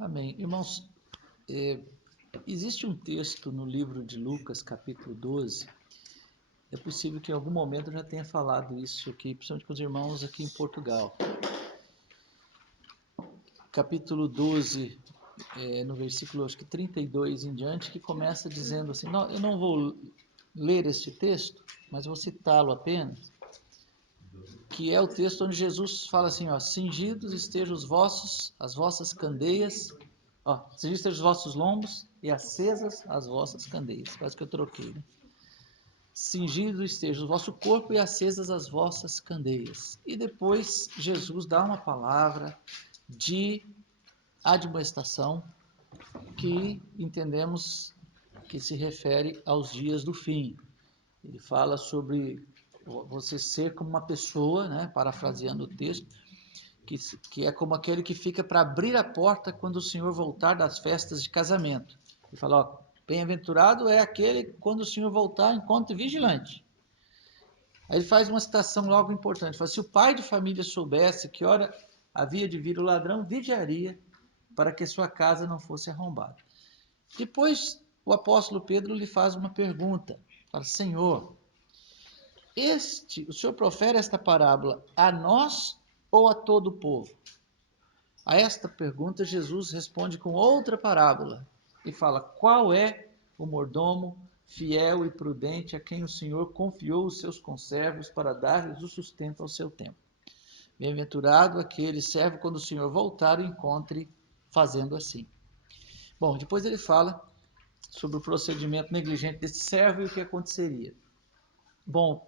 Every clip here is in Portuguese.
Amém. Irmãos, existe um texto no livro de Lucas, capítulo 12. É possível que em algum momento eu já tenha falado isso aqui, principalmente com os irmãos aqui em Portugal. Capítulo 12, no versículo acho que 32 em diante, que começa dizendo assim, não, eu não vou ler este texto, mas vou citá-lo apenas, que é o texto onde Jesus fala assim, ó, cingidos estejam as vossas candeias, cingidos estejam os vossos lombos e acesas as vossas candeias. Quase que eu troquei, né? Cingido esteja o vosso corpo e acesas as vossas candeias. E depois Jesus dá uma palavra de admoestação que entendemos que se refere aos dias do fim. Ele fala sobre você ser como uma pessoa, né, parafraseando o texto, que é como aquele que fica para abrir a porta quando o Senhor voltar das festas de casamento. Ele fala, ó, bem-aventurado é aquele que quando o Senhor voltar encontre vigilante. Aí ele faz uma citação logo importante, fala, se o pai de família soubesse que hora havia de vir o ladrão, vigiaria para que sua casa não fosse arrombada. Depois o apóstolo Pedro lhe faz uma pergunta, fala, Senhor, o Senhor profere esta parábola a nós ou a todo o povo? A esta pergunta Jesus responde com outra parábola e fala, qual é o mordomo fiel e prudente a quem o Senhor confiou os seus conservos para dar-lhes o sustento ao seu tempo? Bem-aventurado aquele servo quando o Senhor voltar o encontre fazendo assim. Bom, depois ele fala sobre o procedimento negligente desse servo e o que aconteceria. Bom,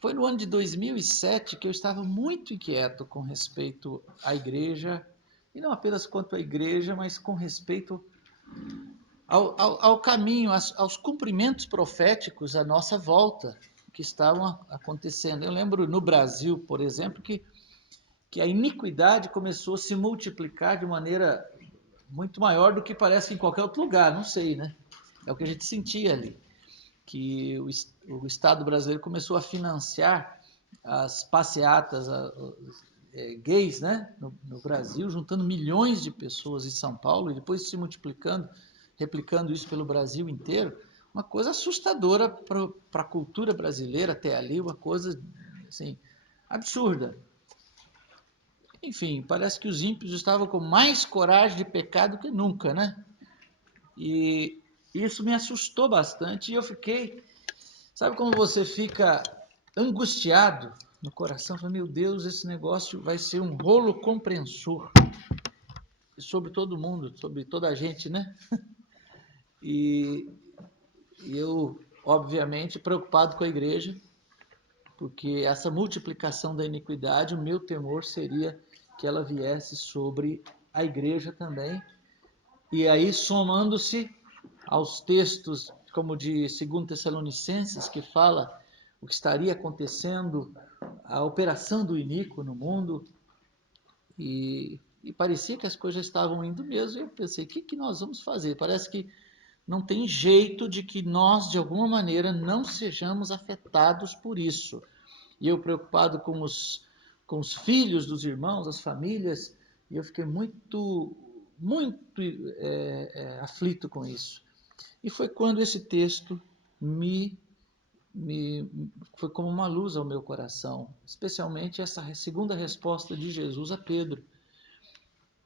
foi no ano de 2007 que eu estava muito inquieto com respeito à igreja, e não apenas quanto à igreja, mas com respeito ao caminho, aos cumprimentos proféticos à nossa volta, que estavam acontecendo. Eu lembro no Brasil, por exemplo, que a iniquidade começou a se multiplicar de maneira muito maior do que parece em qualquer outro lugar, não sei, né? É o que a gente sentia ali, que o Estado brasileiro começou a financiar as passeatas gays, né, no Brasil, juntando milhões de pessoas em São Paulo e depois se multiplicando, replicando isso pelo Brasil inteiro, uma coisa assustadora para a cultura brasileira até ali, uma coisa assim, absurda. Enfim, parece que os ímpios estavam com mais coragem de pecar do que nunca, né? E isso me assustou bastante e eu fiquei, sabe como você fica angustiado no coração, falando, meu Deus, esse negócio vai ser um rolo compressor sobre todo mundo, sobre toda a gente, né? E eu, obviamente, preocupado com a igreja, porque essa multiplicação da iniquidade, o meu temor seria que ela viesse sobre a igreja também, e aí somando-se aos textos, como de 2 Tessalonicenses, que fala o que estaria acontecendo, a operação do iníquo no mundo, e parecia que as coisas estavam indo mesmo, e eu pensei, o que nós vamos fazer? Parece que não tem jeito de que nós, de alguma maneira, não sejamos afetados por isso. E eu preocupado com os filhos dos irmãos, as famílias, e eu fiquei muito aflito com isso. E foi quando esse texto foi como uma luz ao meu coração, especialmente essa segunda resposta de Jesus a Pedro,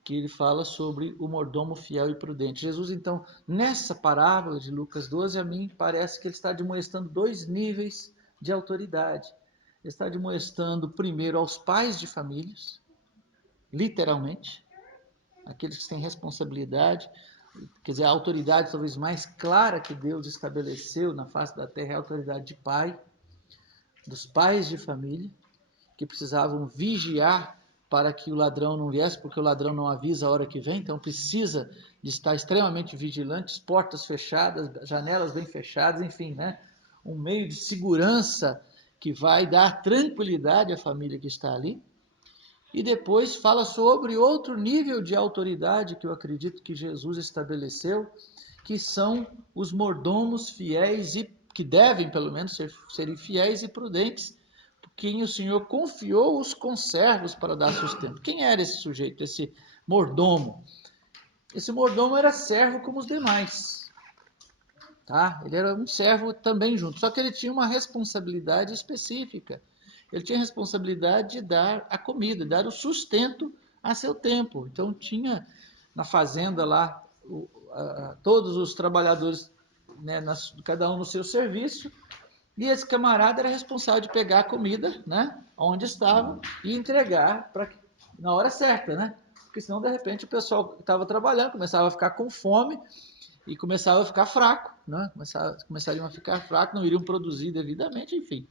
que ele fala sobre o mordomo fiel e prudente. Jesus, então, nessa parábola de Lucas 12, a mim parece que ele está demonstrando dois níveis de autoridade. Ele está demonstrando, primeiro, aos pais de famílias, literalmente, aqueles que têm responsabilidade, quer dizer, a autoridade talvez mais clara que Deus estabeleceu na face da terra é a autoridade de pai, dos pais de família, que precisavam vigiar para que o ladrão não viesse, porque o ladrão não avisa a hora que vem, então precisa de estar extremamente vigilantes, portas fechadas, janelas bem fechadas, enfim, né? Um meio de segurança que vai dar tranquilidade à família que está ali. E depois fala sobre outro nível de autoridade que eu acredito que Jesus estabeleceu, que são os mordomos fiéis e que devem, pelo menos, serem fiéis e prudentes, quem o Senhor confiou os conservos para dar sustento. Quem era esse sujeito, esse mordomo. Esse mordomo era servo como os demais, tá? Ele era um servo também junto, só que ele tinha uma responsabilidade específica. Ele tinha a responsabilidade de dar a comida, dar o sustento a seu tempo. Então tinha na fazenda lá todos os trabalhadores, né, cada um no seu serviço, e esse camarada era responsável de pegar a comida, né, onde estava e entregar na hora certa, né? Porque senão de repente o pessoal que estava trabalhando começava a ficar com fome e começava a ficar fraco, né? Começariam a ficar fracos, não iriam produzir devidamente, enfim.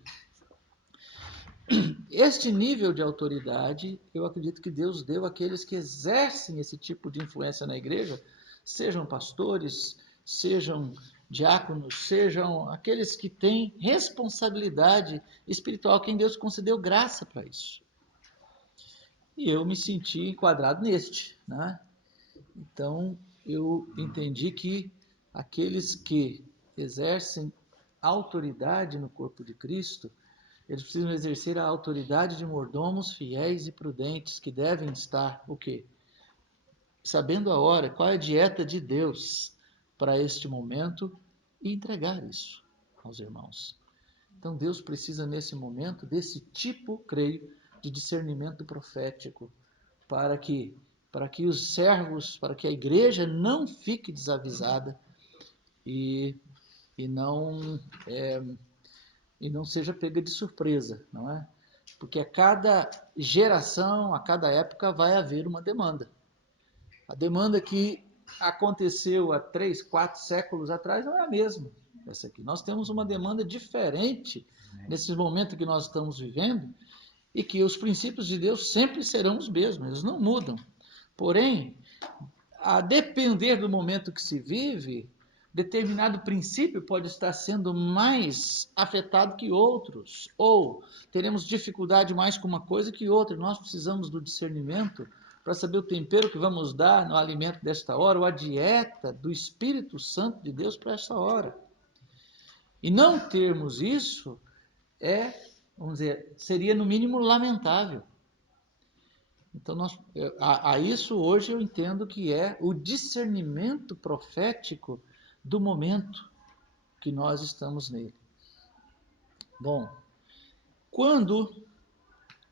Este nível de autoridade, eu acredito que Deus deu àqueles que exercem esse tipo de influência na igreja, sejam pastores, sejam diáconos, sejam aqueles que têm responsabilidade espiritual, quem Deus concedeu graça para isso. E eu me senti enquadrado neste, né? Então, eu entendi que aqueles que exercem autoridade no corpo de Cristo, eles precisam exercer a autoridade de mordomos fiéis e prudentes, que devem estar, o quê? Sabendo a hora, qual é a dieta de Deus para este momento e entregar isso aos irmãos. Então Deus precisa nesse momento desse tipo, creio, de discernimento profético para que os servos, para que a igreja não fique desavisada e não seja pega de surpresa, não é? Porque a cada geração, a cada época vai haver uma demanda. A demanda que aconteceu há 3, 4 séculos atrás não é a mesma. Essa aqui. Nós temos uma demanda diferente nesse momento que nós estamos vivendo e que os princípios de Deus sempre serão os mesmos, eles não mudam. Porém, a depender do momento que se vive, determinado princípio pode estar sendo mais afetado que outros, ou teremos dificuldade mais com uma coisa que outra. Nós precisamos do discernimento para saber o tempero que vamos dar no alimento desta hora, ou a dieta do Espírito Santo de Deus para esta hora. E não termos isso vamos dizer, seria no mínimo lamentável. Então, a isso hoje eu entendo que é o discernimento profético do momento que nós estamos nele. Bom, quando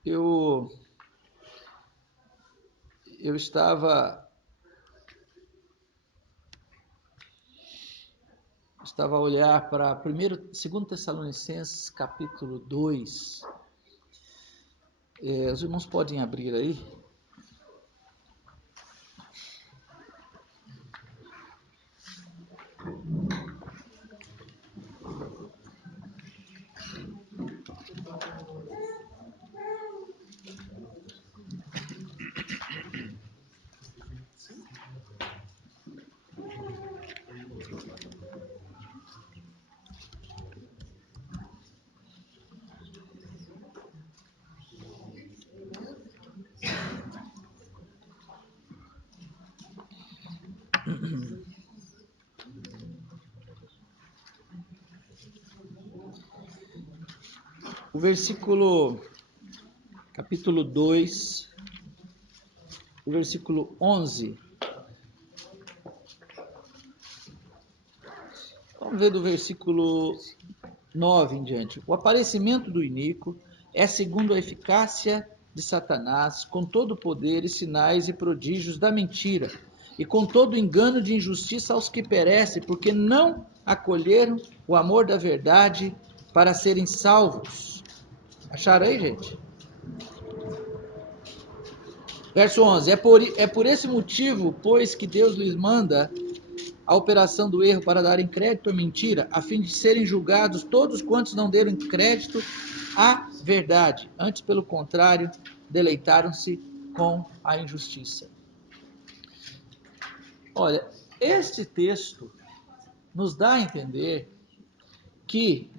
eu estava a olhar para 2 Tessalonicenses, capítulo 2, os irmãos podem abrir aí. O versículo, capítulo 2, o versículo 11. Vamos ver do versículo 9 em diante. O aparecimento do iníquo é segundo a eficácia de Satanás, com todo o poder e sinais e prodígios da mentira, e com todo o engano de injustiça aos que perecem, porque não acolheram o amor da verdade para serem salvos. Acharam aí, gente? Verso 11. É por esse motivo, pois, que Deus lhes manda a operação do erro para darem crédito à mentira, a fim de serem julgados todos quantos não deram crédito à verdade. Antes, pelo contrário, deleitaram-se com a injustiça. Olha, este texto nos dá a entender que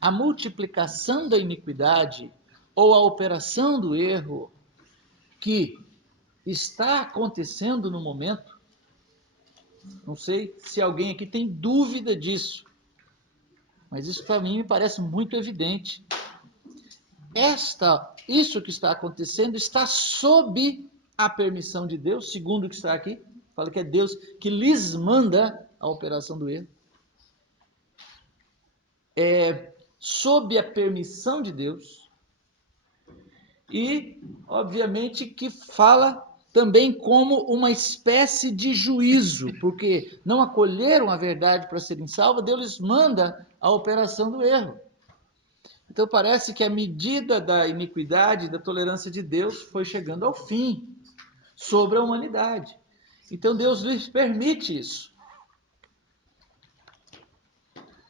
a multiplicação da iniquidade ou a operação do erro que está acontecendo no momento, não sei se alguém aqui tem dúvida disso, mas isso para mim me parece muito evidente. Isso que está acontecendo está sob a permissão de Deus, segundo o que está aqui, fala que é Deus que lhes manda a operação do erro. Sob a permissão de Deus. E, obviamente, que fala também como uma espécie de juízo, porque não acolheram a verdade para serem salvos, Deus lhes manda a operação do erro. Então parece que a medida da iniquidade e da tolerância de Deus foi chegando ao fim sobre a humanidade. Então Deus lhes permite isso.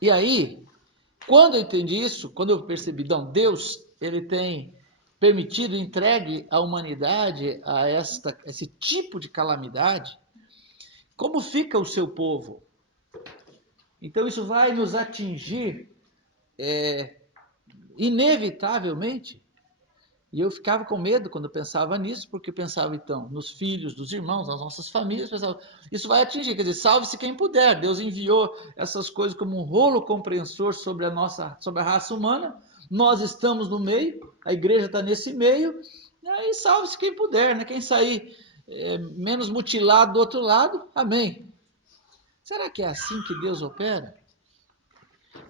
E aí, quando eu entendi isso, quando eu percebi, não, Deus, ele tem permitido, entregue a humanidade a esse tipo de calamidade, como fica o seu povo? Então isso vai nos atingir inevitavelmente. E eu ficava com medo quando eu pensava nisso, porque eu pensava então nos filhos dos irmãos, nas nossas famílias, pensava, isso vai atingir, quer dizer, salve-se quem puder. Deus enviou essas coisas como um rolo compressor sobre a raça humana, nós estamos no meio, a igreja está nesse meio, e aí salve-se quem puder, né? Quem sair menos mutilado do outro lado, amém. Será que é assim que Deus opera?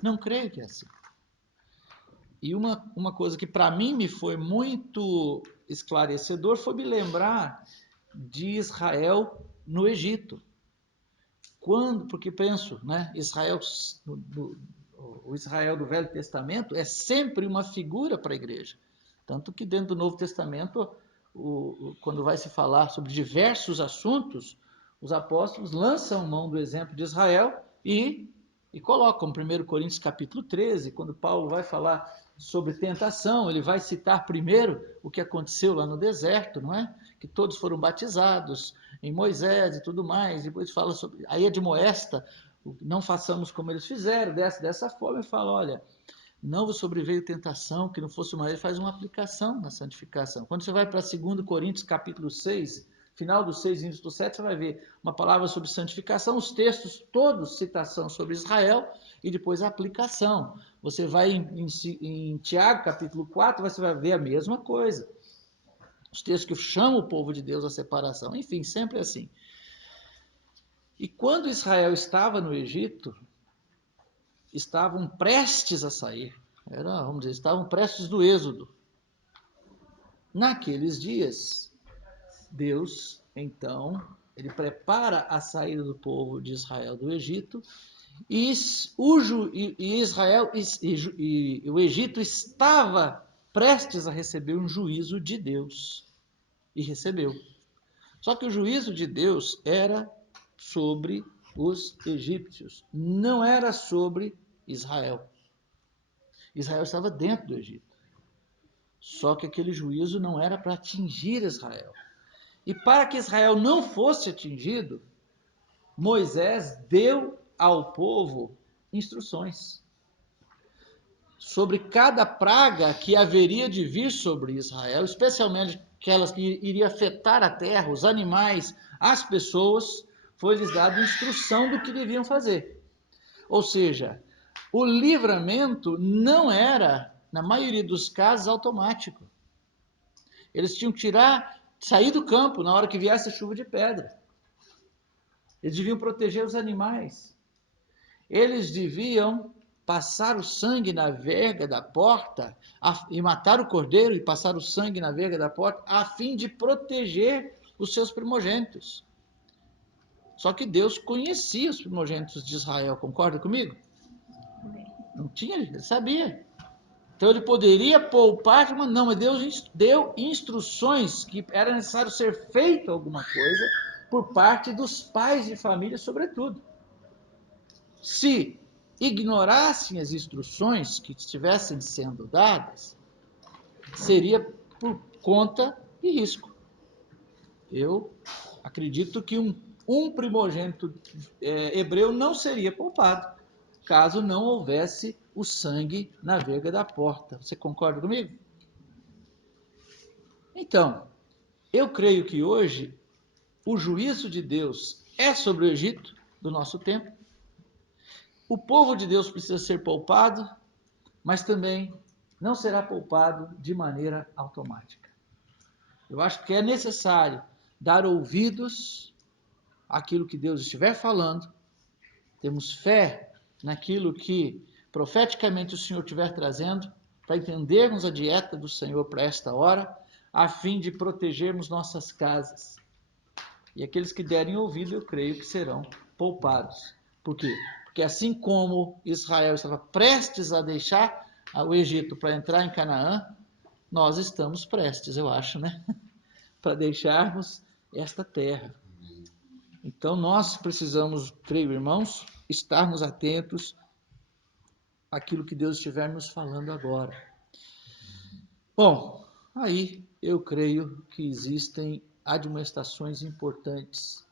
Não creio que é assim. E uma coisa que para mim me foi muito esclarecedor foi me lembrar de Israel no Egito. Porque penso, né, o Israel do Velho Testamento é sempre uma figura para a igreja. Tanto que dentro do Novo Testamento, quando vai se falar sobre diversos assuntos, os apóstolos lançam mão do exemplo de Israel e colocam, 1 Coríntios capítulo 13, quando Paulo vai falar sobre tentação, ele vai citar primeiro o que aconteceu lá no deserto, não é? Que todos foram batizados em Moisés e tudo mais, depois fala sobre, aí admoesta, não façamos como eles fizeram, dessa forma, e fala, olha, não vos sobreveio tentação, que não fosse uma, ele faz uma aplicação na santificação. Quando você vai para 2 Coríntios capítulo 6, final do 6, início do 7, você vai ver uma palavra sobre santificação, os textos todos citação sobre Israel e depois a aplicação. Você vai em Tiago capítulo 4, você vai ver a mesma coisa. Os textos que chamam o povo de Deus à separação, enfim, sempre assim. E quando Israel estava no Egito, estavam prestes a sair, vamos dizer, estavam prestes do êxodo. Naqueles dias, Deus, então, ele prepara a saída do povo de Israel do Egito, e o Egito estava prestes a receber um juízo de Deus, e recebeu. Só que o juízo de Deus era sobre os egípcios, não era sobre Israel. Israel estava dentro do Egito. Só que aquele juízo não era para atingir Israel. E para que Israel não fosse atingido, Moisés deu ao povo instruções sobre cada praga que haveria de vir sobre Israel, especialmente aquelas que iriam afetar a terra, os animais, as pessoas, foi-lhes dada instrução do que deviam fazer. Ou seja, o livramento não era, na maioria dos casos, automático. Eles tinham que sair do campo na hora que viesse a chuva de pedra. Eles deviam proteger os animais. Eles deviam passar o sangue na verga da porta e matar o cordeiro e passar o sangue na verga da porta a fim de proteger os seus primogênitos. Só que Deus conhecia os primogênitos de Israel, concorda comigo? Não tinha, ele sabia. Então ele poderia poupar, mas não, mas Deus deu instruções que era necessário ser feito alguma coisa por parte dos pais de família, sobretudo. Se ignorassem as instruções que estivessem sendo dadas, seria por conta e risco. Eu acredito que um primogênito hebreu não seria poupado, caso não houvesse o sangue na verga da porta. Você concorda comigo? Então, eu creio que hoje o juízo de Deus é sobre o Egito do nosso tempo. O povo de Deus precisa ser poupado, mas também não será poupado de maneira automática. Eu acho que é necessário dar ouvidos àquilo que Deus estiver falando, temos fé naquilo que profeticamente o Senhor estiver trazendo, para entendermos a dieta do Senhor para esta hora, a fim de protegermos nossas casas. E aqueles que derem ouvido, eu creio que serão poupados. Por quê? Porque assim como Israel estava prestes a deixar o Egito para entrar em Canaã, nós estamos prestes, eu acho, né? Para deixarmos esta terra. Então nós precisamos, creio, irmãos, estarmos atentos àquilo que Deus estiver nos falando agora. Bom, aí eu creio que existem admoestações importantes,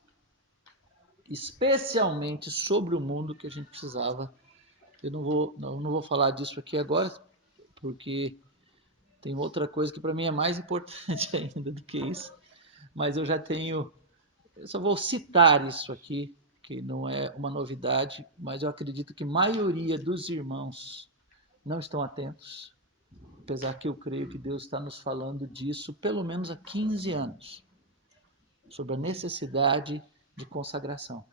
especialmente sobre o mundo, que a gente precisava. Eu não vou falar disso aqui agora, porque tem outra coisa que para mim é mais importante ainda do que isso, mas eu só vou citar isso aqui, que não é uma novidade, mas eu acredito que a maioria dos irmãos não estão atentos, apesar que eu creio que Deus está nos falando disso pelo menos há 15 anos, sobre a necessidade de consagração,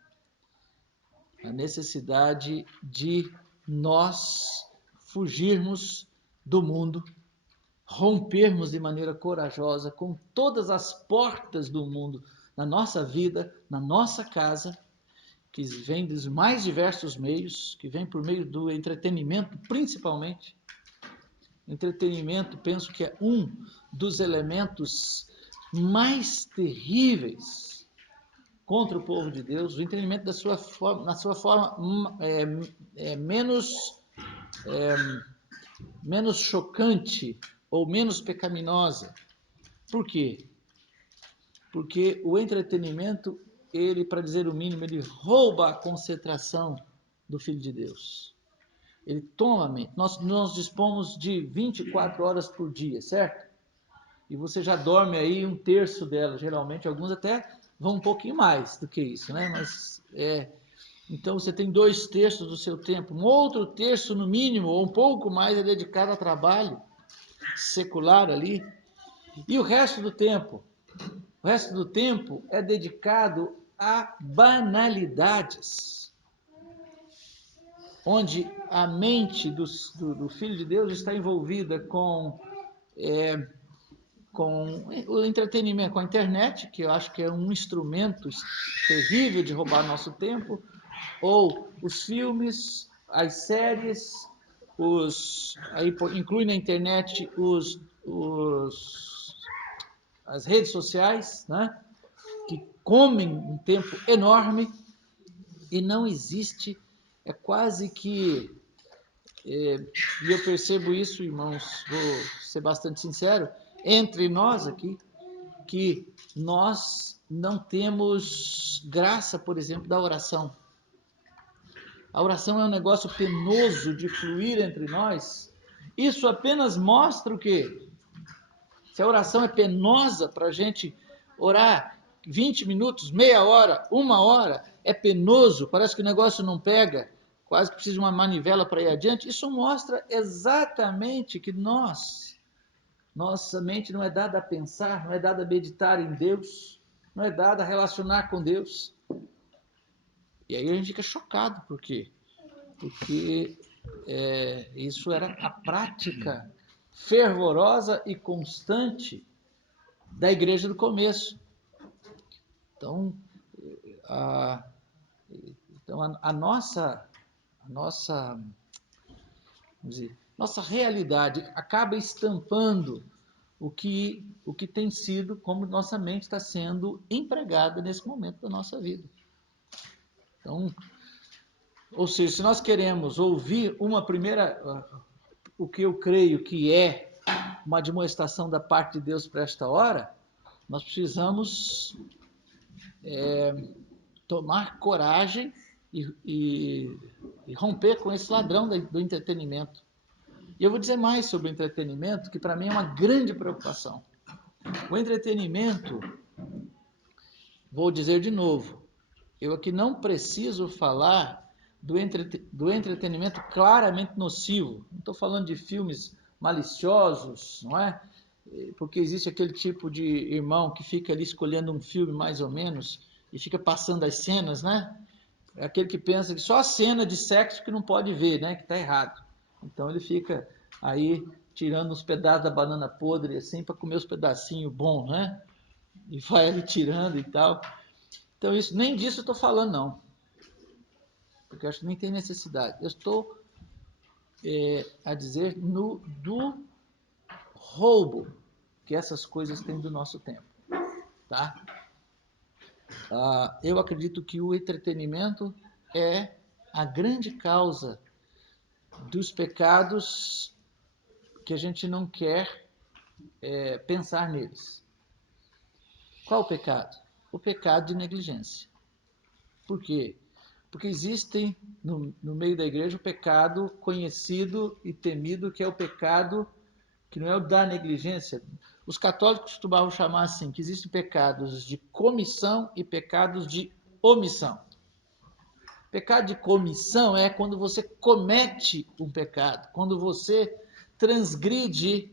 a necessidade de nós fugirmos do mundo, rompermos de maneira corajosa com todas as portas do mundo na nossa vida, na nossa casa, que vem dos mais diversos meios, que vem por meio do entretenimento, principalmente. Entretenimento, penso que é um dos elementos mais terríveis contra o povo de Deus. O entretenimento na sua forma menos chocante ou menos pecaminosa. Por quê? Porque o entretenimento, ele, para dizer o mínimo, ele rouba a concentração do Filho de Deus. Ele toma a mente. Nós dispomos de 24 horas por dia, certo? E você já dorme aí um terço dela, geralmente, alguns até vão um pouquinho mais do que isso, né? Então você tem 2/3 do seu tempo, um outro terço no mínimo, ou um pouco mais, é dedicado a trabalho secular ali, e o resto do tempo é dedicado a banalidades, onde a mente do Filho de Deus está envolvida com o entretenimento, com a internet, que eu acho que é um instrumento terrível de roubar nosso tempo, ou os filmes, as séries, aí inclui na internet as redes sociais, né, que comem um tempo enorme, e não existe, é quase que, e eu percebo isso, irmãos, vou ser bastante sincero, entre nós aqui, que nós não temos graça, por exemplo, da oração. A oração é um negócio penoso de fluir entre nós. Isso apenas mostra o quê? Se a oração é penosa para a gente orar 20 minutos, meia hora, 1 hora, é penoso, parece que o negócio não pega, quase que precisa de uma manivela para ir adiante. Isso mostra exatamente que nossa mente não é dada a pensar, não é dada a meditar em Deus, não é dada a relacionar com Deus. E aí a gente fica chocado, por quê? Porque isso era a prática fervorosa e constante da igreja do começo. Então, a nossa realidade acaba estampando o que tem sido, como nossa mente está sendo empregada nesse momento da nossa vida. Então, ou seja, se nós queremos ouvir o que eu creio que é uma admoestação da parte de Deus para esta hora, nós precisamos tomar coragem e romper com esse ladrão do entretenimento. E eu vou dizer mais sobre o entretenimento, que para mim é uma grande preocupação. O entretenimento, vou dizer de novo, eu aqui não preciso falar do entretenimento claramente nocivo. Não estou falando de filmes maliciosos, não é? porque existe aquele tipo de irmão que fica ali escolhendo um filme mais ou menos e fica passando as cenas, né? É aquele que pensa que só a cena de sexo que não pode ver, né? Que está errado. Então ele fica aí tirando uns pedaços da banana podre assim para comer os pedacinhos bons, né? E vai ali tirando e tal. Então isso nem disso eu estou falando não, porque eu acho que nem tem necessidade. Eu estou a dizer do roubo que essas coisas têm do nosso tempo, tá? Eu acredito que o entretenimento é a grande causa dos pecados que a gente não quer pensar neles. Qual o pecado? O pecado de negligência. Por quê? Porque existem no meio da igreja o pecado conhecido e temido, que é o pecado que não é o da negligência. Os católicos costumavam chamar assim, que existem pecados de comissão e pecados de omissão. Pecado de comissão é quando você comete um pecado, quando você transgride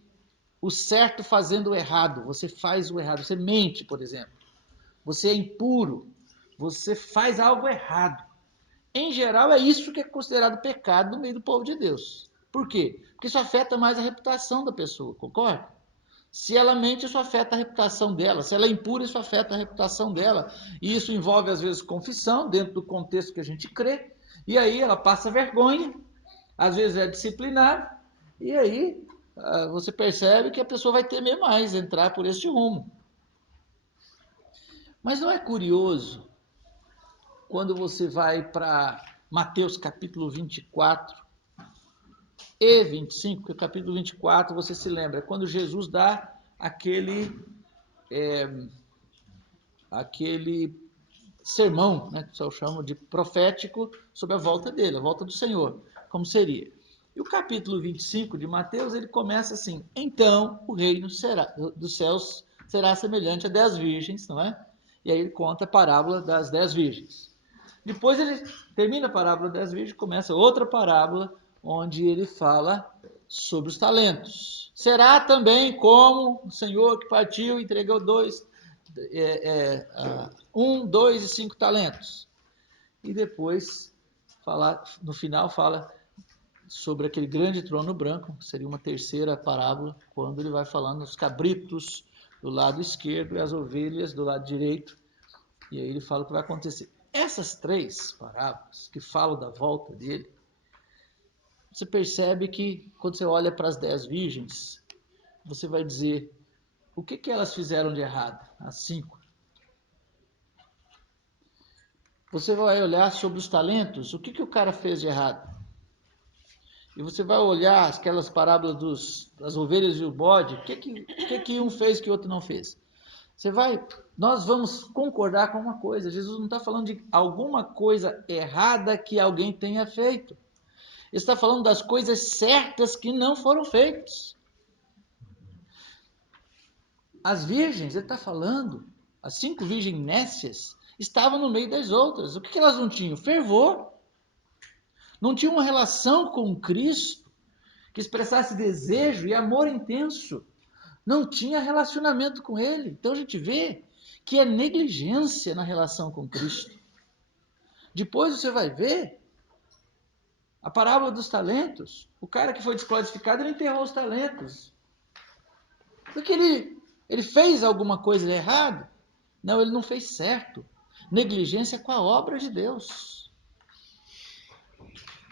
o certo fazendo o errado, você faz o errado, você mente, por exemplo, você é impuro, você faz algo errado. Em geral, é isso que é considerado pecado no meio do povo de Deus. Por quê? Porque isso afeta mais a reputação da pessoa, concorda? Se ela mente, isso afeta a reputação dela. Se ela é impura, isso afeta a reputação dela. E isso envolve, às vezes, confissão, dentro do contexto que a gente crê. E aí ela passa vergonha, às vezes é disciplinada. E aí você percebe que a pessoa vai temer mais entrar por este rumo. Mas não é curioso quando você vai para Mateus capítulo 24 e 25, que o capítulo 24, você se lembra, é quando Jesus dá aquele sermão, né, que só chamo de profético, sobre a volta dele, a volta do Senhor, como seria. E o capítulo 25 de Mateus, ele começa assim: então o reino dos céus será semelhante a 10 virgens, não é? E aí ele conta a parábola das 10 virgens. Depois ele termina a parábola das virgens, começa outra parábola, onde ele fala sobre os talentos. Será também como o Senhor que partiu e entregou dois e 5 talentos. E depois, no final, fala sobre aquele grande trono branco, que seria uma terceira parábola, quando ele vai falando dos cabritos do lado esquerdo e as ovelhas do lado direito. E aí ele fala o que vai acontecer. Essas três parábolas que falam da volta dele, você percebe que quando você olha para as 10 virgens, você vai dizer, o que elas fizeram de errado? As 5. Você vai olhar sobre os talentos, o que o cara fez de errado? E você vai olhar aquelas parábolas das ovelhas e o bode, o que um fez que o outro não fez? Nós vamos concordar com uma coisa, Jesus não está falando de alguma coisa errada que alguém tenha feito. Ele está falando das coisas certas que não foram feitas. As virgens, ele está falando, as 5 virgens nécias, estavam no meio das outras. O que elas não tinham? Fervor. Não tinham uma relação com Cristo que expressasse desejo e amor intenso. Não tinha relacionamento com Ele. Então a gente vê que é negligência na relação com Cristo. Depois você vai ver a parábola dos talentos. O cara que foi desclassificado, ele enterrou os talentos. Porque ele fez alguma coisa errada? Não, ele não fez certo. Negligência com a obra de Deus.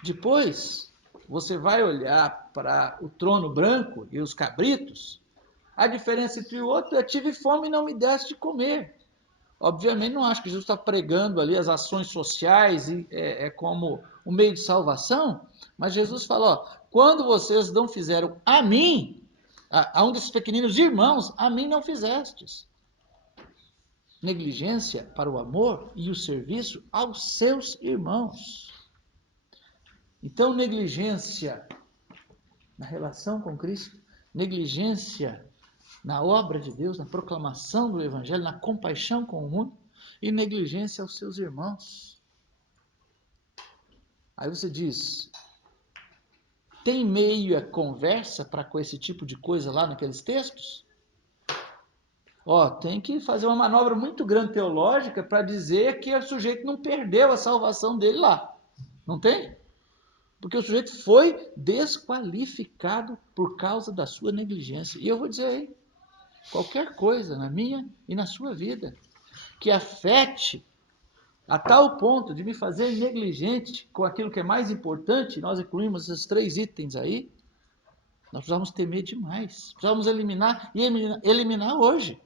Depois, você vai olhar para o trono branco e os cabritos, a diferença entre o outro é: tive fome e não me deste de comer. Obviamente, não acho que Jesus está pregando ali as ações sociais e como um meio de salvação, mas Jesus fala: ó, quando vocês não fizeram a mim, a um desses pequeninos irmãos, a mim não fizestes. Negligência para o amor e o serviço aos seus irmãos. Então, negligência na relação com Cristo, negligência na obra de Deus, na proclamação do Evangelho, na compaixão com o mundo, e negligência aos seus irmãos. Aí você diz, tem meio a conversa para com esse tipo de coisa lá naqueles textos? Ó, tem que fazer uma manobra muito grande teológica para dizer que o sujeito não perdeu a salvação dele lá. Não tem? Porque o sujeito foi desqualificado por causa da sua negligência. E eu vou dizer aí, qualquer coisa na minha e na sua vida que afete a tal ponto de me fazer negligente com aquilo que é mais importante, nós incluímos esses 3 itens aí, nós precisamos temer demais. Precisamos eliminar e eliminar hoje.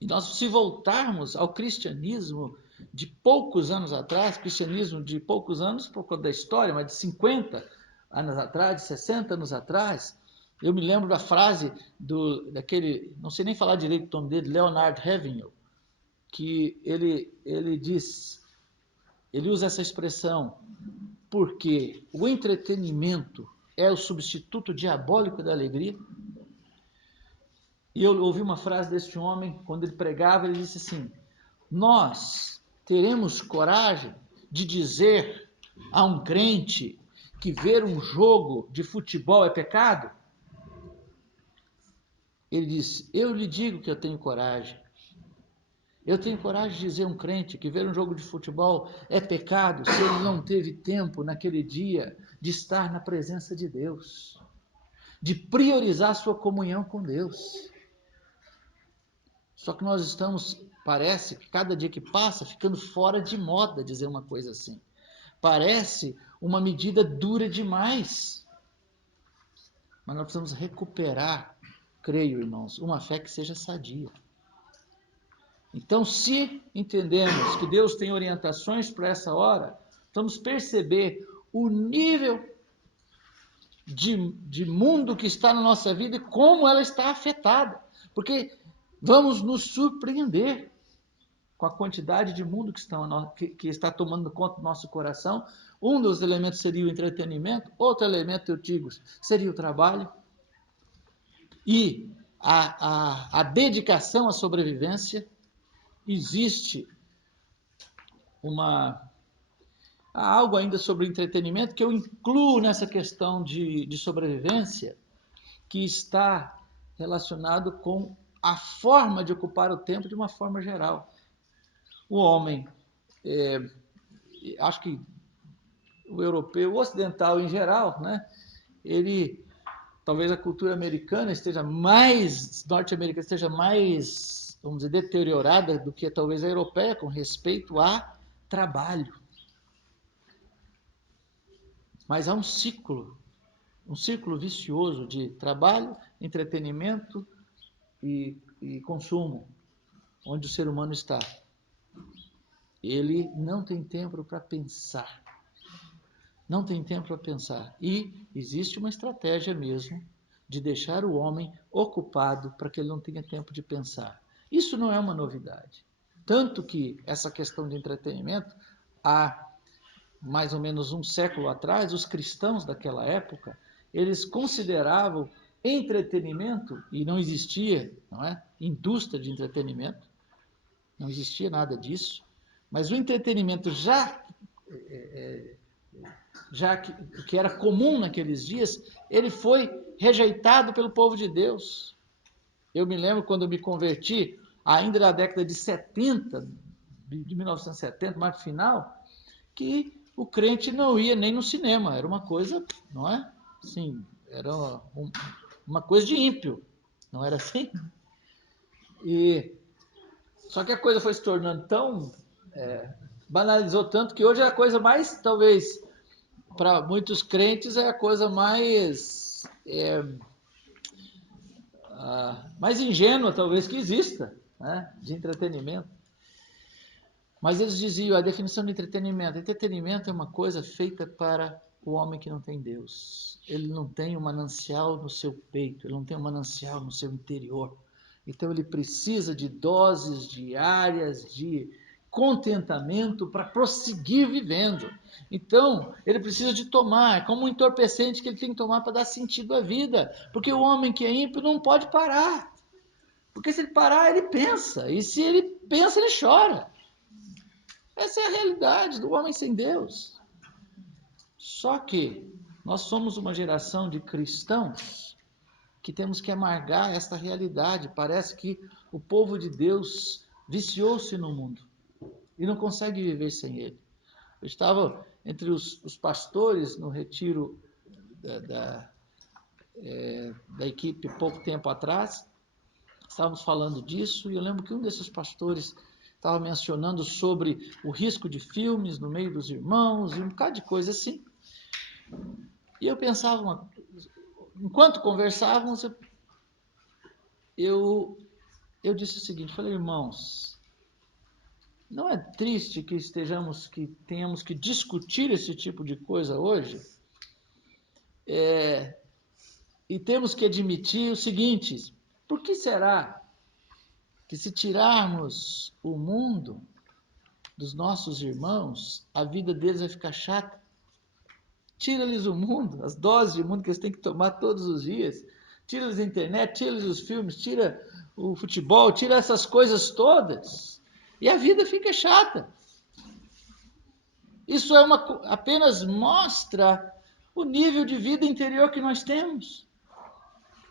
E nós, se voltarmos ao cristianismo de poucos anos atrás, cristianismo de poucos anos por conta da história, mas de 50 anos atrás, de 60 anos atrás, eu me lembro da frase daquele, não sei nem falar direito o nome dele, Leonard Ravenhill, que ele diz, ele usa essa expressão, porque o entretenimento é o substituto diabólico da alegria. E eu ouvi uma frase deste homem, quando ele pregava, ele disse assim: nós teremos coragem de dizer a um crente que ver um jogo de futebol é pecado? Ele disse: eu lhe digo que eu tenho coragem. Eu tenho coragem de dizer a um crente que ver um jogo de futebol é pecado se ele não teve tempo naquele dia de estar na presença de Deus, de priorizar sua comunhão com Deus. Só que nós estamos, parece que cada dia que passa, ficando fora de moda dizer uma coisa assim. Parece uma medida dura demais. Mas nós precisamos recuperar, creio, irmãos, uma fé que seja sadia. Então, se entendemos que Deus tem orientações para essa hora, vamos perceber o nível de mundo que está na nossa vida e como ela está afetada. Porque vamos nos surpreender com a quantidade de mundo que está tomando conta do nosso coração. Um dos elementos seria o entretenimento, outro elemento, eu digo, seria o trabalho. E a dedicação à sobrevivência. Existe algo ainda sobre entretenimento que eu incluo nessa questão de sobrevivência, que está relacionado com a forma de ocupar o tempo de uma forma geral. O homem, acho que o europeu, o ocidental em geral, né, ele, talvez a cultura americana esteja mais, norte-americana esteja mais, vamos dizer, deteriorada do que talvez a europeia com respeito a trabalho. Mas há um círculo vicioso de trabalho, entretenimento e consumo, onde o ser humano está. Ele não tem tempo para pensar. Não tem tempo para pensar. E existe uma estratégia mesmo de deixar o homem ocupado para que ele não tenha tempo de pensar. Isso não é uma novidade. Tanto que essa questão de entretenimento, há mais ou menos um século atrás, os cristãos daquela época, eles consideravam entretenimento, e não existia, não é, indústria de entretenimento, não existia nada disso, mas o entretenimento já que era comum naqueles dias, ele foi rejeitado pelo povo de Deus. Eu me lembro quando eu me converti, ainda na década de 70, de 1970, mais no final, que o crente não ia nem no cinema, era uma coisa, não é? Sim, era uma coisa de ímpio, não era assim? Só que a coisa foi se tornando tão, banalizou tanto que hoje é a coisa mais, talvez, para muitos crentes é a coisa mais ingênua, talvez, que exista, né? De entretenimento. Mas eles diziam, a definição de entretenimento é uma coisa feita para o homem que não tem Deus. Ele não tem um manancial no seu peito, ele não tem um manancial no seu interior. Então ele precisa de doses diárias de contentamento para prosseguir vivendo. Então, ele precisa de tomar, é como um entorpecente que ele tem que tomar para dar sentido à vida. Porque o homem que é ímpio não pode parar. Porque se ele parar, ele pensa. E se ele pensa, ele chora. Essa é a realidade do homem sem Deus. Só que nós somos uma geração de cristãos que temos que amargar esta realidade. Parece que o povo de Deus viciou-se no mundo e não consegue viver sem ele. Eu estava entre os pastores no retiro da equipe pouco tempo atrás, estávamos falando disso, e eu lembro que um desses pastores estava mencionando sobre o risco de filmes no meio dos irmãos, e um bocado de coisa assim. E eu pensava, enquanto conversávamos, eu disse o seguinte, falei, irmãos, não é triste que tenhamos que discutir esse tipo de coisa hoje? E temos que admitir o seguinte, por que será que se tirarmos o mundo dos nossos irmãos, a vida deles vai ficar chata? Tira-lhes o mundo, as doses de mundo que eles têm que tomar todos os dias, tira-lhes a internet, tira-lhes os filmes, tira o futebol, tira essas coisas todas, e a vida fica chata. Isso apenas mostra o nível de vida interior que nós temos.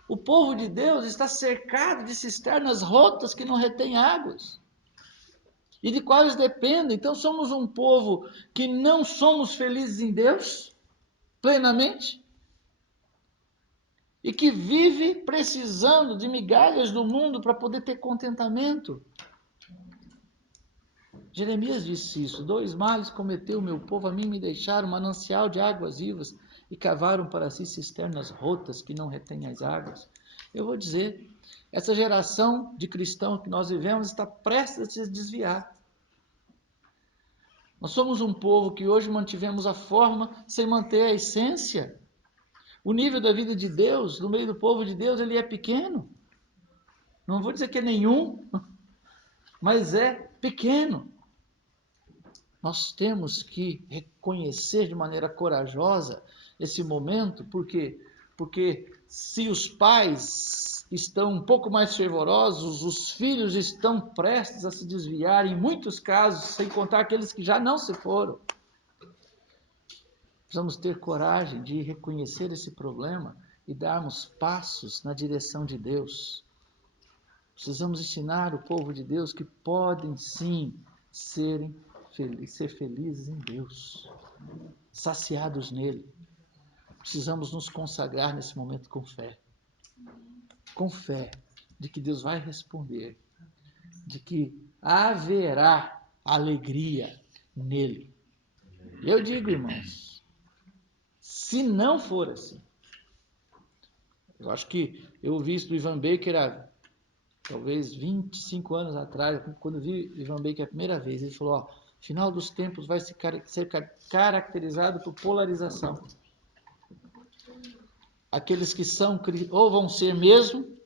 O povo de Deus está cercado de cisternas rotas que não retêm águas e de quais dependem. Então somos um povo que não somos felizes em Deus plenamente e que vive precisando de migalhas do mundo para poder ter contentamento. Jeremias disse isso, 2 males cometeu o meu povo, a mim me deixaram manancial de águas vivas e cavaram para si cisternas rotas que não retêm as águas. Eu vou dizer, essa geração de cristãos que nós vivemos está prestes a se desviar. Nós somos um povo que hoje mantivemos a forma sem manter a essência. O nível da vida de Deus, no meio do povo de Deus, ele é pequeno. Não vou dizer que é nenhum, mas é pequeno. Nós temos que reconhecer de maneira corajosa esse momento, porque se os pais estão um pouco mais fervorosos, os filhos estão prestes a se desviar, em muitos casos, sem contar aqueles que já não se foram. Precisamos ter coragem de reconhecer esse problema e darmos passos na direção de Deus. Precisamos ensinar o povo de Deus que podem sim ser felizes em Deus, saciados nele. Precisamos nos consagrar nesse momento com fé de que Deus vai responder, de que haverá alegria nele. Eu digo, irmãos, se não for assim, eu acho que eu ouvi isso do Ivan Baker há talvez 25 anos atrás, quando eu vi o Ivan Baker a primeira vez, ele falou, ó, final dos tempos vai ser caracterizado por polarização. Aqueles que são, ou vão ser mesmo,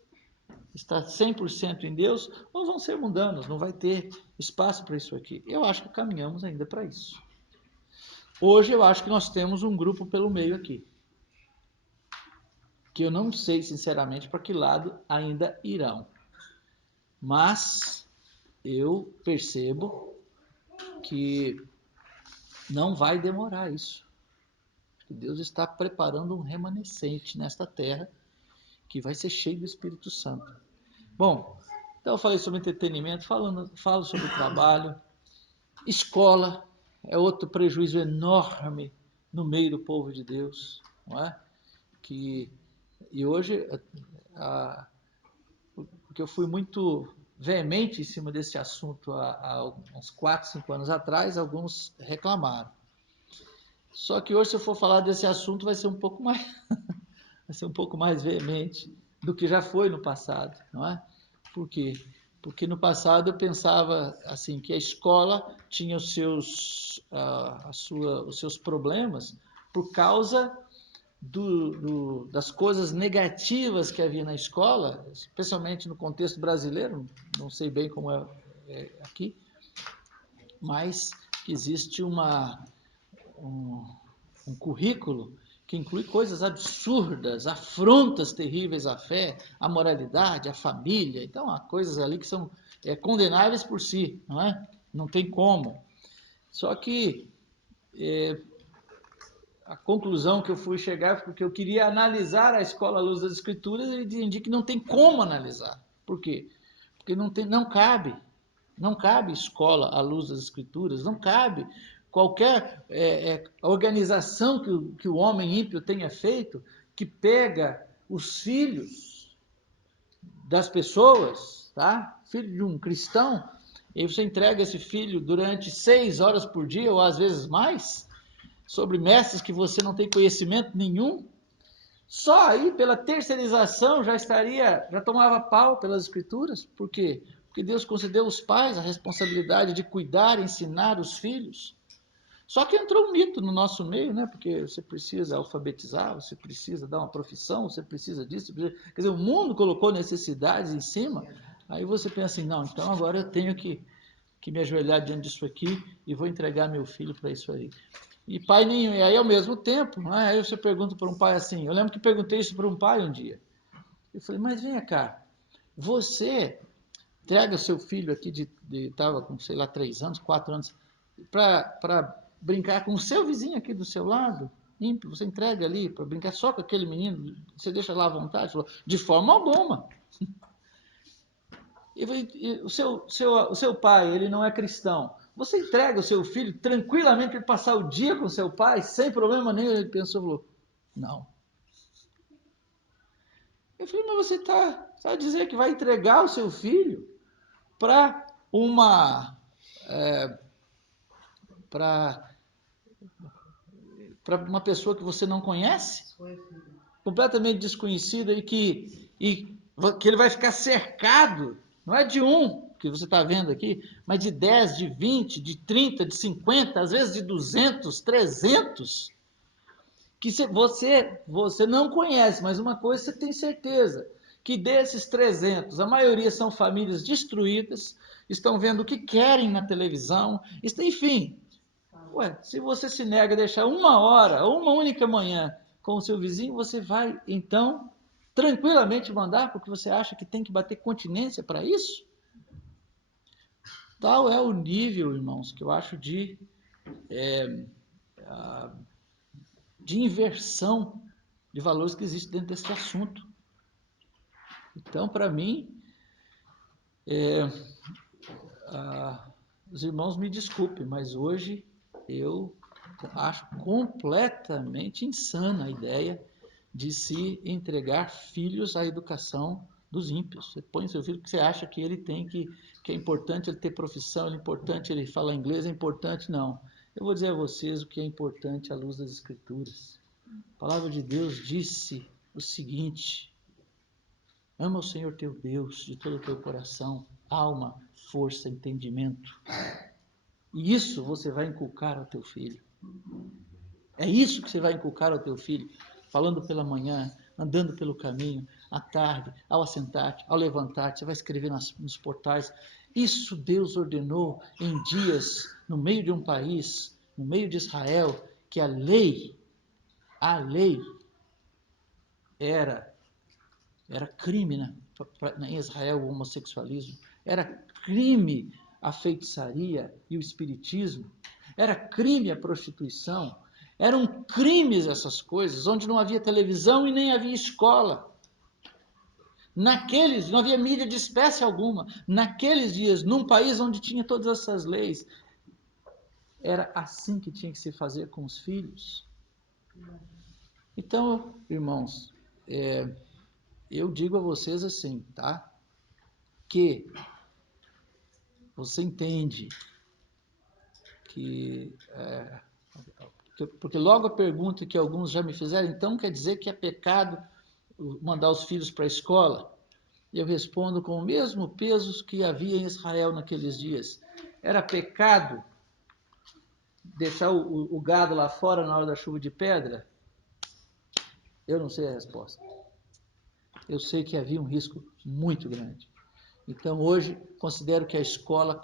está 100% em Deus, ou vão ser mundanos, não vai ter espaço para isso aqui. Eu acho que caminhamos ainda para isso. Hoje eu acho que nós temos um grupo pelo meio aqui, que eu não sei sinceramente para que lado ainda irão. Mas eu percebo que não vai demorar isso. Deus está preparando um remanescente nesta terra que vai ser cheio do Espírito Santo. Bom, então eu falei sobre entretenimento, falo sobre trabalho. Escola é outro prejuízo enorme no meio do povo de Deus, não é? E hoje, porque eu fui muito veemente em cima desse assunto há uns 4, 5 anos atrás, alguns reclamaram. Só que hoje, se eu for falar desse assunto, vai ser um pouco mais veemente do que já foi no passado, não é? Por quê? Porque no passado eu pensava assim que a escola tinha os seus problemas por causa das coisas negativas que havia na escola, especialmente no contexto brasileiro, não sei bem como é aqui, mas que existe um currículo que inclui coisas absurdas, afrontas terríveis à fé, à moralidade, à família. Então, há coisas ali que são condenáveis por si, não é? Não tem como. Só que a conclusão que eu fui chegar, porque eu queria analisar a escola à luz das Escrituras, e entendi que não tem como analisar. Por quê? Porque não cabe escola à luz das Escrituras, não cabe qualquer organização que o homem ímpio tenha feito, que pega os filhos das pessoas, tá? Filho de um cristão, e você entrega esse filho durante 6 horas por dia, ou às vezes mais, sobre mestres que você não tem conhecimento nenhum. Só aí, pela terceirização, já tomava pau pelas Escrituras. Por quê? Porque Deus concedeu aos pais a responsabilidade de cuidar, ensinar os filhos. Só que entrou um mito no nosso meio, né? Porque você precisa alfabetizar, você precisa dar uma profissão, você precisa disso. Quer dizer, o mundo colocou necessidades em cima. Aí você pensa assim, não, então agora eu tenho que me ajoelhar diante disso aqui e vou entregar meu filho para isso aí. E pai nenhum. E aí, ao mesmo tempo, né, aí você pergunta para um pai assim, eu lembro que perguntei isso para um pai um dia. Eu falei, mas vem cá, você entrega seu filho aqui, estava com, sei lá, 3 anos, 4 anos, para brincar com o seu vizinho aqui do seu lado, ímpio, você entrega ali para brincar só com aquele menino, você deixa lá à vontade? Falou, de forma alguma. E o seu pai, ele não é cristão. Você entrega o seu filho tranquilamente para passar o dia com o seu pai, sem problema nenhum? Ele pensou, falou, não. Eu falei, mas você está a dizer que vai entregar o seu filho para uma pessoa que você não conhece, completamente desconhecida, e que ele vai ficar cercado, não é de um que você está vendo aqui, mas de 10, de 20, de 30, de 50, às vezes de 200, 300, que você não conhece, mas uma coisa você tem certeza, que desses 300, a maioria são famílias destruídas, estão vendo o que querem na televisão, enfim. Ué, se você se nega a deixar 1 hora, ou uma única manhã com o seu vizinho, você vai, então, tranquilamente mandar, porque você acha que tem que bater continência para isso? Tal é o nível, irmãos, que eu acho de inversão de valores que existe dentro desse assunto. Então, para mim, os irmãos me desculpem, mas hoje eu acho completamente insana a ideia de se entregar filhos à educação dos ímpios. Você põe seu filho porque você acha que ele tem que é importante ele ter profissão, é importante ele falar inglês, é importante, não. Eu vou dizer a vocês o que é importante à luz das Escrituras. A palavra de Deus disse o seguinte: ama o Senhor teu Deus de todo o teu coração, alma, força, entendimento. E isso você vai inculcar ao teu filho. É isso que você vai inculcar ao teu filho, falando pela manhã, andando pelo caminho, à tarde, ao assentar-te, ao levantar-te, você vai escrever nos portais. Isso Deus ordenou em dias, no meio de um país, no meio de Israel, que a lei era crime, né? Em Israel, o homossexualismo, era crime a feitiçaria e o espiritismo, era crime a prostituição, eram crimes essas coisas, onde não havia televisão e nem havia escola. Não havia mídia de espécie alguma. Naqueles dias, num país onde tinha todas essas leis, era assim que tinha que se fazer com os filhos. Então, irmãos, eu digo a vocês assim, tá? Que você entende que porque logo a pergunta que alguns já me fizeram, então quer dizer que é pecado mandar os filhos para a escola? Eu respondo com o mesmo peso que havia em Israel naqueles dias. Era pecado deixar o gado lá fora na hora da chuva de pedra? Eu não sei a resposta. Eu sei que havia um risco muito grande. Então hoje considero que a escola,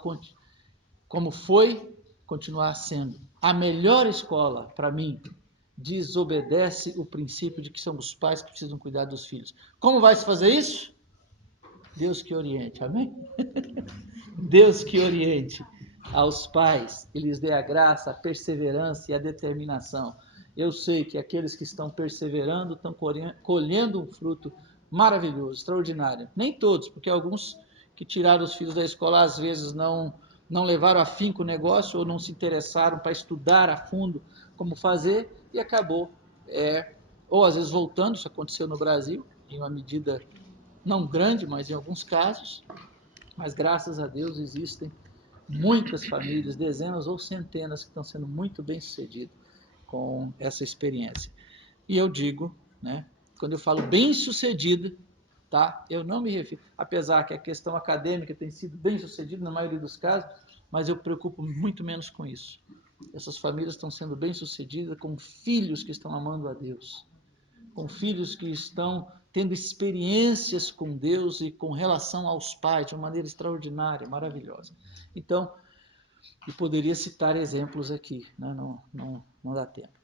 como foi, continuar sendo a melhor escola para mim, desobedece o princípio de que são os pais que precisam cuidar dos filhos. Como vai se fazer isso? Deus que oriente, amém? Deus que oriente aos pais e lhes dê a graça, a perseverança e a determinação. eu sei que aqueles que estão perseverando estão colhendo um fruto maravilhoso, extraordinário. Nem todos, porque alguns que tiraram os filhos da escola às vezes não levaram afinco o negócio ou não se interessaram para estudar a fundo como fazer e acabou, ou às vezes voltando, isso aconteceu no Brasil, em uma medida não grande, mas em alguns casos, mas graças a Deus existem muitas famílias, dezenas ou centenas que estão sendo muito bem-sucedidas com essa experiência. E eu digo, né, quando eu falo bem-sucedida, tá? Eu não me refiro, apesar que a questão acadêmica tem sido bem-sucedida na maioria dos casos, mas eu preocupo muito menos com isso. Essas famílias estão sendo bem-sucedidas com filhos que estão amando a Deus, com filhos que estão tendo experiências com Deus e com relação aos pais de uma maneira extraordinária, maravilhosa. Então, eu poderia citar exemplos aqui, né? Não dá tempo.